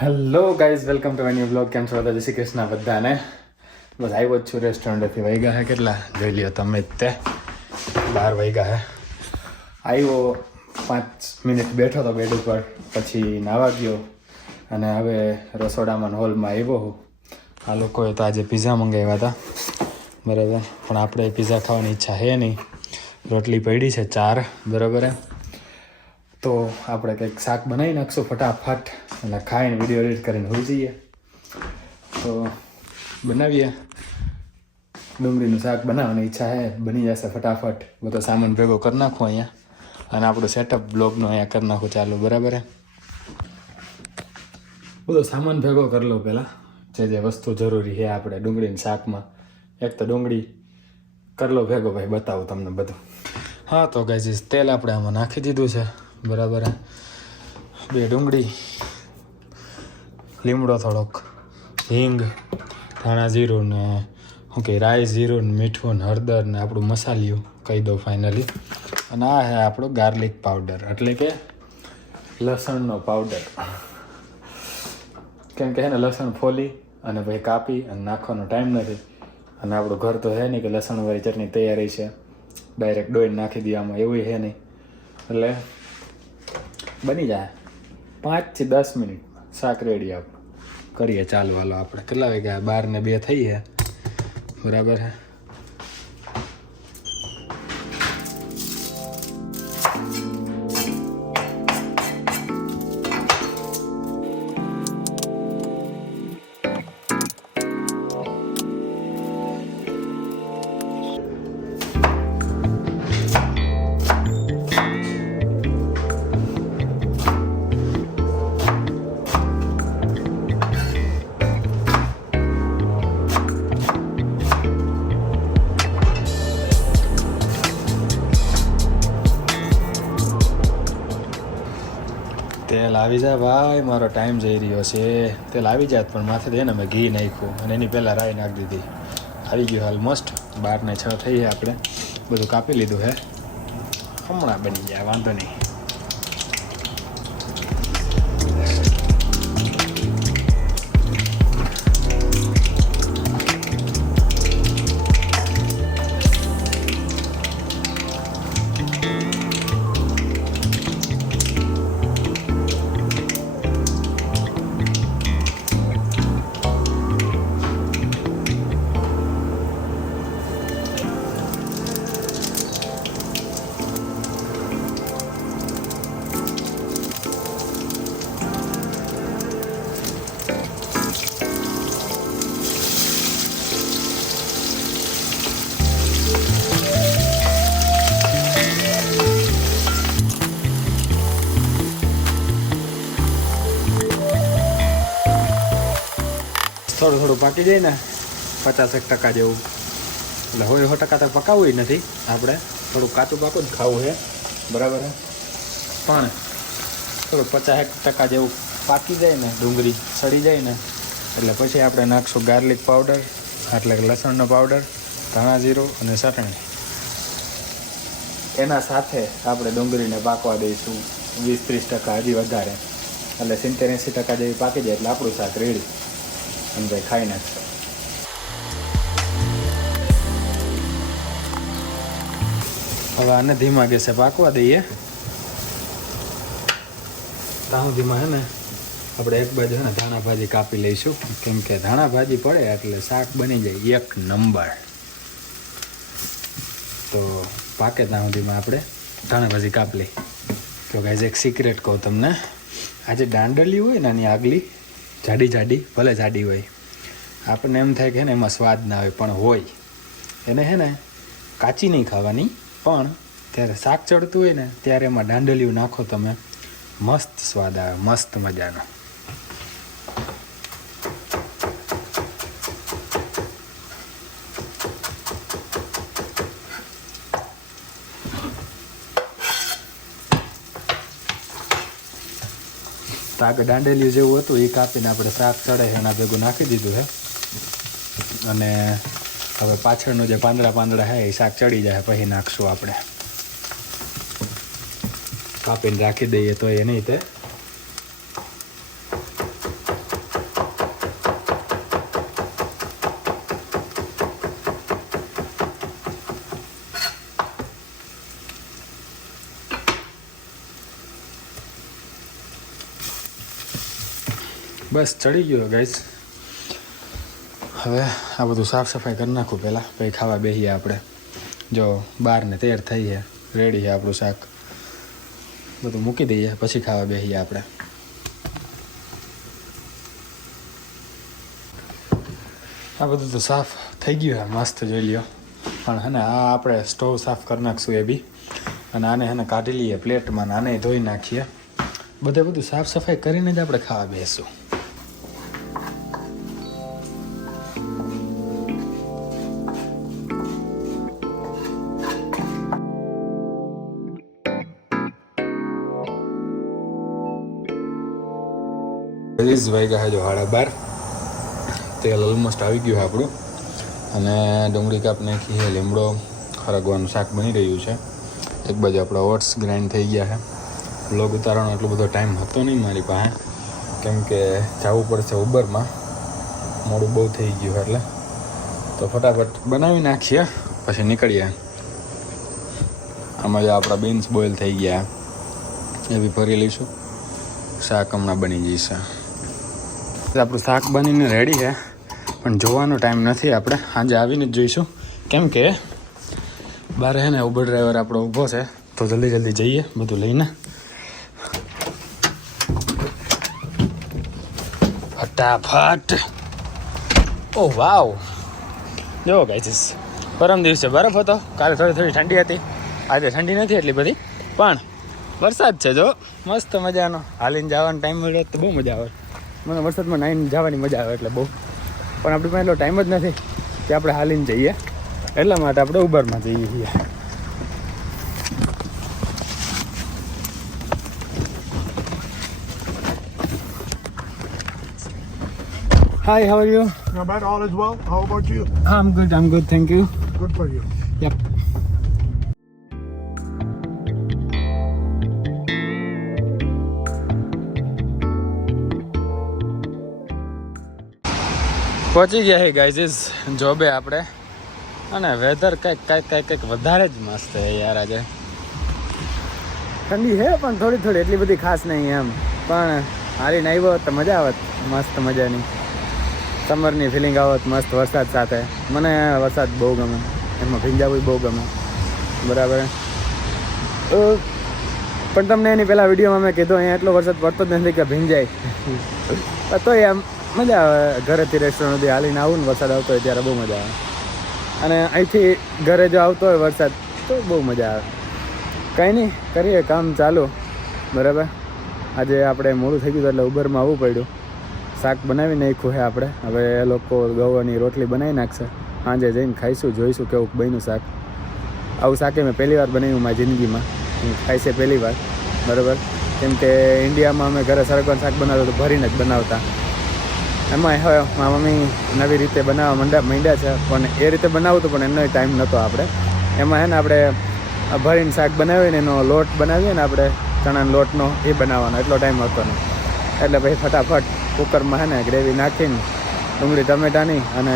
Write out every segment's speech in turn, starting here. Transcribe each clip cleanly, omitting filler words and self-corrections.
Hello guys, welcome to new blog. કેમ છો બધા? જય શ્રી કૃષ્ણ બધાને. બસ આવ્યો જ છું રેસ્ટોરન્ટેથી. વાગ્યા હે કેટલા જોઈ લ્યો તમે જ તે 12 વાગ્યા હે. આવ્યો 5 મિનિટ બેઠો તો બેડ ઉપર, પછી નાવા ગયો અને હવે રસોડામાં હોલમાં આવ્યો હું. આ લોકોએ તો આજે પીઝા મંગાવ્યા હતા, બરાબર, પણ આપણે પીઝા ખાવાની ઈચ્છા છે નહીં. રોટલી પડી છે 4, બરાબર. તો આપણે કંઈક શાક બનાવી નાખશું ફટાફટ અને ખાઈને વિડીયો એડિટ કરીને હોઈ જઈએ. તો બનાવીએ. ડુંગળીનું શાક બનાવવાની ઈચ્છા છે, બની જશે ફટાફટ. બધો સામાન ભેગો કરી નાખું અહીંયા અને આપણું સેટઅપ બ્લોગનું અહીંયા કરી નાખું ચાલુ, બરાબર. બધો સામાન ભેગો કરી લો પહેલાં, જે વસ્તુ જરૂરી છે આપણે ડુંગળીના શાકમાં. એક તો ડુંગળી કરી લો ભેગો, ભાઈ બતાવું તમને બધું. હા, તો ગાઈઝ તેલ આપણે આમાં નાખી દીધું છે, બરાબર. 2 ડુંગળી, લીમડો થોડોક, હિંગ, ધાણા જીરું ને શું કહે રાઈ જીરું ને મીઠું ને હળદર ને આપણું મસાલિયું કહી દો ફાઇનલી. અને આ છે આપણો ગાર્લિક પાવડર, એટલે કે લસણનો પાવડર. કેમ કે છે ને લસણ ફોલી અને ભાઈ કાપી અને નાખવાનો ટાઈમ નથી. અને આપણું ઘર તો છે નહીં કે લસણવાળી ચટણી તૈયારી છે, ડાયરેક્ટ ડોઈને નાખી દઈએ આમાં, એવું છે નહીં. એટલે બની જાય 5 થી 10 મિનિટમાં શાક રેડી. આપણું કરીએ ચાલુ. હાલો આપણે કેટલા વાગ્યા? 12 ને 2 થઈ છે, બરાબર છે. તેલ આવી જાય ભાઈ, મારો ટાઈમ જઈ રહ્યો છે. તેલ આવી જાય પણ માથે દે ને મેં ઘી નાખ્યું અને એની પહેલાં રાઈ નાખી દીધી. આવી ગયું ઓલમોસ્ટ 12 ને 6 થઈ. આપણે બધું કાપી લીધું હે, હમણાં બની જાય, વાંધો નહીં. થોડું પાકી જાય ને 50% જેવું, એટલે 100% તો પકાવવું નથી આપણે, થોડું કાચું પાકું જ ખાવું છે, બરાબર. પણ થોડું 50% જેવું પાકી જાય ને, ડુંગળી સડી જાય ને, એટલે પછી આપણે નાખશું ગાર્લિક પાવડર, એટલે કે લસણનો પાવડર, ધાણા જીરું અને ચટણી. એના સાથે આપણે ડુંગળીને પાકવા દઈશું 20-30%, હજી વધારે, એટલે 70-80% જેવી પાકી જાય એટલે આપણું શાક રેડી. અને ભાઈ ખાઈ નાખશો. હવે આને ધીમા ગેસે પાકવા દઈએ. ત્યાં સુધીમાં છે ને આપણે એક બાજુ છે ને ધાણા ભાજી કાપી લઈશું, કેમ કે ધાણા ભાજી પડે એટલે શાક બની જાય 1 નંબર. તો પાકે ત્યાં સુધીમાં આપણે ધાણા ભાજી કાપી લઈ. તો ગાઈઝ એક સિક્રેટ કહું તમને, આજે દાંડલી હોય ને એની આગલી જાડી ભલે જાડી હોય, આપણને એમ થાય કે ને એમાં સ્વાદ ના હોય, પણ હોય. એને છે ને કાચી નહીં ખાવાની, પણ ત્યારે શાક ચડતું હોય ને ત્યારે એમાં દાંડલિયું નાખો તમે, મસ્ત સ્વાદ આવે, મસ્ત મજાનો. તો આગળ દાંડેલિયું જેવું હતું એ કાપીને આપણે શાક ચડે એના ભેગું નાખી દીધું છે. અને હવે પાછળનું જે પાંદડા છે એ શાક ચડી જાય પછી નાખશું આપણે. કાપીને રાખી દઈએ તો એ નહીં તે બસ ચડી ગયો ગાઈસ. હવે આ બધું સાફ સફાઈ કરી નાખું પહેલાં, પછી ખાવા બેસીએ આપણે. જો બહારને તૈયાર થઈએ, રેડી છે આપણું શાક. બધું મૂકી દઈએ પછી ખાવા બેસીએ આપણે. આ બધું તો સાફ થઈ ગયું છે, મસ્ત જોઈ લ્યો. પણ હે ને આ આપણે સ્ટોવ સાફ કરી નાખશું એ બી. અને આને હે ને કાઢી લઈએ પ્લેટમાં, આને ધોઈ નાખીએ. બધું સાફ સફાઈ કરીને જ આપણે ખાવા બેસશું. વાગ્યા છે જો 12:30. તેલ ઓલમોસ્ટ આવી ગયું છે આપણું. અને ડુંગળી કાપ નાખી છે, લીમડો ખરગવાનું શાક બની રહ્યું છે. એક બાજુ આપણા ઓટ્સ ગ્રાઇન્ડ થઈ ગયા છે. વ્લોગ ઉતારવાનો એટલો બધો ટાઈમ હતો નહીં મારી પાસે, કેમ કે જવું પડશે ઉબરમાં, મોડું બહુ થઈ ગયું એટલે. તો ફટાફટ બનાવી નાખીએ પછી નીકળીએ. આમાં જ આપણા બીન્સ બોઇલ થઈ ગયા, એ બી ભરી લઈશું. શાક હમણાં બની જશે. આપણું શાક બનીને રેડી છે, પણ જોવાનો ટાઈમ નથી. આપણે સાંજે આવીને જ જોઈશું, કેમ કે બહાર છે ને ઉબર ડ્રાઈવર આપણો ઊભો છે. તો જલ્દી જઈએ બધું લઈને ફટાફટ. ઓ વાવ, જો ગાઈસ, પરમ દિવસે બરફ હતો, કાલે થોડી ઠંડી હતી, આજે ઠંડી નથી એટલી બધી, પણ વરસાદ છે. જો મસ્ત મજાનો હાલીને જવાનો ટાઈમ મળ્યો તો બહુ મજા આવે. મને વરસાદમાં નાહીને જવાની મજા આવે એટલે બહુ. પણ આપણી પાસે એટલો ટાઈમ જ નથી કે આપણે હાલીને જઈએ, એટલા માટે આપણે ઉબરમાં જઈએ છીએ. Hi, how are you? Not bad, all is well. How about you? I'm good, thank you. Good for you. Yep. પહોંચી ગયા છે ગાઈઝ જોબે આપણે. અને વેધર કંઈક વધારે જ મસ્ત છે યાર. આજે ઠંડી છે પણ થોડી એટલી બધી ખાસ નહીં એમ. પણ હાલીને આવ્યો તો મજા આવત, મસ્ત મજાની સમરની ફિલિંગ આવત મસ્ત વરસાદ સાથે. મને વરસાદ બહુ ગમે, એમાં ભીંજાવું બહુ ગમે, બરાબર. પણ તમને એની પહેલાં વિડીયોમાં મેં કીધું અહીંયા એટલો વરસાદ પડતો જ નથી કે ભીંજાય. તો એમ મજા આવે. ઘરેથી રેસ્ટોરન્ટ સુધી હાલીને આવું ને વરસાદ આવતો હોય ત્યારે બહુ મજા આવે. અને અહીંથી ઘરે જો આવતો હોય વરસાદ તો બહુ મજા આવે. કંઈ નહીં, કરીએ કામ ચાલુ, બરાબર. આજે આપણે મોડું થઈ ગયું એટલે ઉબરમાં આવવું પડ્યું. શાક બનાવી નાખ્યું છે આપણે. હવે એ લોકો ગવાની રોટલી બનાવી નાખશે, સાંજે જઈને ખાઈશું, જોઈશું કેવું બન્યું શાક. આવું શાકે મેં પહેલી વાર બનાવ્યું મારી જિંદગીમાં, ખાઈ છે પહેલી વાર, બરાબર. કેમ કે ઇન્ડિયામાં અમે ઘરે સરગવાનું શાક બનાવતા તો ભરીને જ બનાવતા. એમાં હવે મારા મમ્મી નવી રીતે બનાવવા માંડ્યા છે, પણ એ રીતે બનાવતું પણ એમનો ટાઈમ નહોતો આપણે. એમાં છે ને આપણે ભરીને શાક બનાવીને એનો લોટ બનાવીએ ને આપણે ચણાનો લોટનો, એ બનાવવાનો એટલો ટાઈમ હતો ને. એટલે પછી ફટાફટ કુકરમાં છે ને ગ્રેવી નાખીને ડુંગળી ટમેટાની અને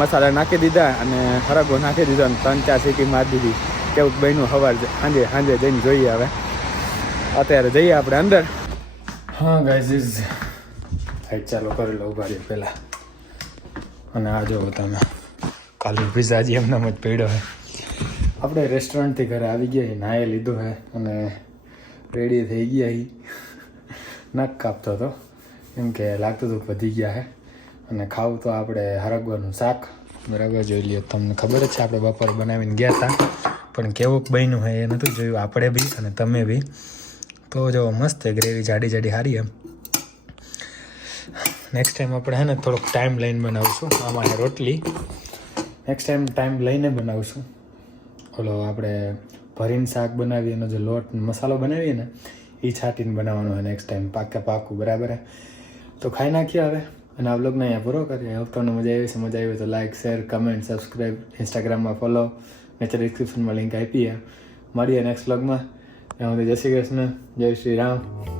મસાલા નાખી દીધા અને ફરગો નાખી દીધો અને 3-4 સીટી મારી દીધી. કેવું બન્યું સવાર સાંજે જઈને જોઈએ. હવે અત્યારે જઈએ આપણે અંદર. હા ગાઈઝ, ચાલો કરી લો ઉભા રહ્યો પહેલાં. અને આ જુઓ તમે, કાલનો પિઝા હજી એમનામ જ પડ્યો છે. આપણે રેસ્ટોરન્ટથી ઘરે આવી ગયા, નાહી લીધું છે અને રેડી થઈ ગયા. નાક કાપતો હતો કેમ કે લાગતું હતું વધી ગયા છે. અને ખાવું તો આપણે હરગવાનું શાક, બરાબર. જોઈ લ્યો, તમને ખબર જ છે આપણે બપોરે બનાવીને ગયા હતા, પણ કેવું બન્યું છે એ નહોતું જોયું આપણે બી અને તમે બી. તો જો મસ્ત ગ્રેવી જાડી સારી એમ. નેક્સ્ટ ટાઈમ આપણે છે ને થોડોક ટાઈમ લઈને બનાવીશું. આમાં રોટલી નેક્સ્ટ ટાઈમ લઈને બનાવીશું. ઓલો આપણે ભરીને શાક બનાવીએ, એનો જે લોટ મસાલો બનાવીએ ને એ છાંટીને બનાવવાનો હોય નેક્સ્ટ ટાઈમ, પાકું, બરાબર. તો ખાઈ નાખીએ હવે. અને આ વ્લોગને અહીંયા પૂરો કરીએ. હવે તમને મજા આવી તો લાઇક, શેર, કમેન્ટ, સબસ્ક્રાઈબ, ઇન્સ્ટાગ્રામમાં ફોલો, નીચે ડિસ્ક્રિપ્શનમાં લિંક આપીએ. મળીએ નેક્સ્ટ વ્લોગમાં. ત્યાં સુધી જય શ્રી કૃષ્ણ, જય શ્રી રામ.